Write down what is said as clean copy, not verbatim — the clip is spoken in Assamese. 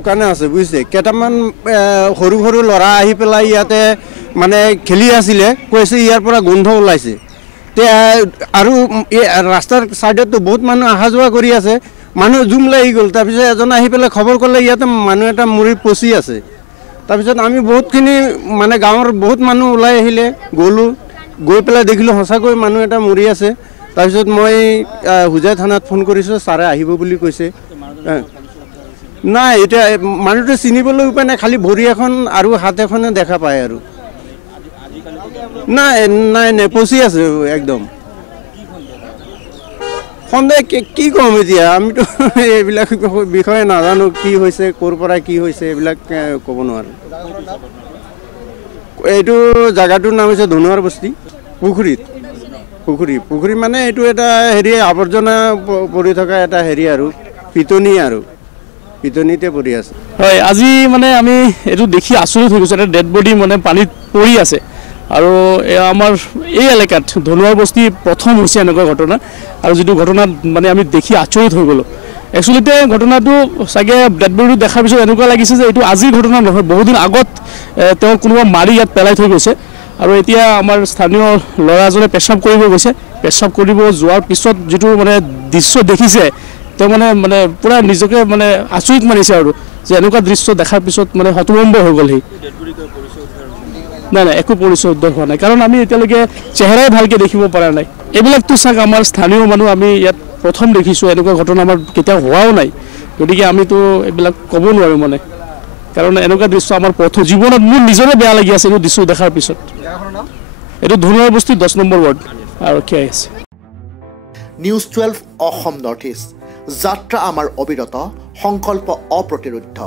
দোকানে আছে বুজিছে কেইটামান সৰু সৰু ল'ৰা আহি পেলাই ইয়াতে মানে খেলি আছিলে কৈছে ইয়াৰ পৰা গোন্ধ ওলাইছে তে আৰু ৰাস্তাৰ সাইডতো বহুত মানুহ অহা যোৱা কৰি আছে মানুহ জুম লাগি গ'ল তাৰপিছত এজন আহি পেলাই খবৰ কৰিলে ইয়াতে মানুহ এটা মৰি পচি আছে তাৰপিছত আমি বহুতখিনি মানে গাঁৱৰ বহুত মানুহ ওলাই আহিলে গ'লো গৈ পেলাই দেখিলোঁ সঁচাকৈ মানুহ এটা মৰি আছে তাৰপিছত মই হুজাই থানাত ফোন কৰিছোঁ ছাৰে আহিব বুলি কৈছে নাই এতিয়া মানুহটো চিনিবলৈ উপায় নাই খালি ভৰি এখন আৰু হাত এখনে দেখা পায় আৰু নাই নাই নাই পচি আছে একদম সন্দেহ কি ক'ম এতিয়া আমিতো এইবিলাক বিষয়ে নাজানো কি হৈছে ক'ৰ পৰা কি হৈছে এইবিলাক ক'ব নোৱাৰোঁ এইটো জাগাটোৰ নাম হৈছে ধনুৱাৰ বস্তি পুখুৰী মানে এইটো এটা হেৰি আৱৰ্জনা পৰি থকা এটা হেৰি আৰু পিটনিতে পৰি আছে হয় আজি মানে আমি এইটো দেখি আচৰিত হৈ গৈছোঁ এটা ডেড বডি মানে পানীত পৰি আছে আৰু আমাৰ এই এলেকাত ধনুৱাৰ বস্তি প্ৰথম হৈছে এনেকুৱা ঘটনা আৰু যিটো ঘটনাত মানে আমি দেখি আচৰিত হৈ গ'লোঁ একচুৱেলিতে ঘটনাটো চাগে ডেড বডিটো দেখাৰ পিছত এনেকুৱা লাগিছে যে এইটো আজিৰ ঘটনা নহয় বহুদিন আগত তেওঁ কোনোবা মাৰি ইয়াত পেলাই থৈ গৈছে আৰু এতিয়া আমাৰ স্থানীয় ল'ৰাজনে পেচাব কৰিব গৈছে পেচাব কৰিব যোৱাৰ পিছত যিটো মানে দৃশ্য দেখিছে তেওঁ মানে পুৰা নিজকে মানে আচৰিত মানিছে আৰু যে এনেকুৱা দৃশ্য দেখাৰ পিছত মানে হতভম্ব হৈ গ'ল সি নাই একো পৰিচয় উদ্ধাৰ হোৱা নাই কাৰণ আমি এতিয়ালৈকে চেহেৰাই ভালকৈ দেখিব পৰা নাই এইবিলাকতো চাওক আমাৰ স্থানীয় মানুহ আমি ইয়াত প্ৰথম দেখিছোঁ এনেকুৱা ঘটনা আমাৰ কেতিয়াও হোৱাও নাই গতিকে আমিতো এইবিলাক ক'ব নোৱাৰোঁ মানে কাৰণ এনেকুৱা দৃশ্য আমাৰ প্ৰথম জীৱনত মোৰ নিজৰে বেয়া লাগি আছে এইটো দৃশ্য দেখাৰ পিছত এইটো ধনুৱাৰ বস্তি 10 নম্বৰ ৱাৰ্ড আৰক্ষী আছে নিউজ 12 অসম নৰ্থ ইষ্ট যাত্ৰা আমাৰ অবিৰত সংকল্প অপ্ৰতিৰোধ্য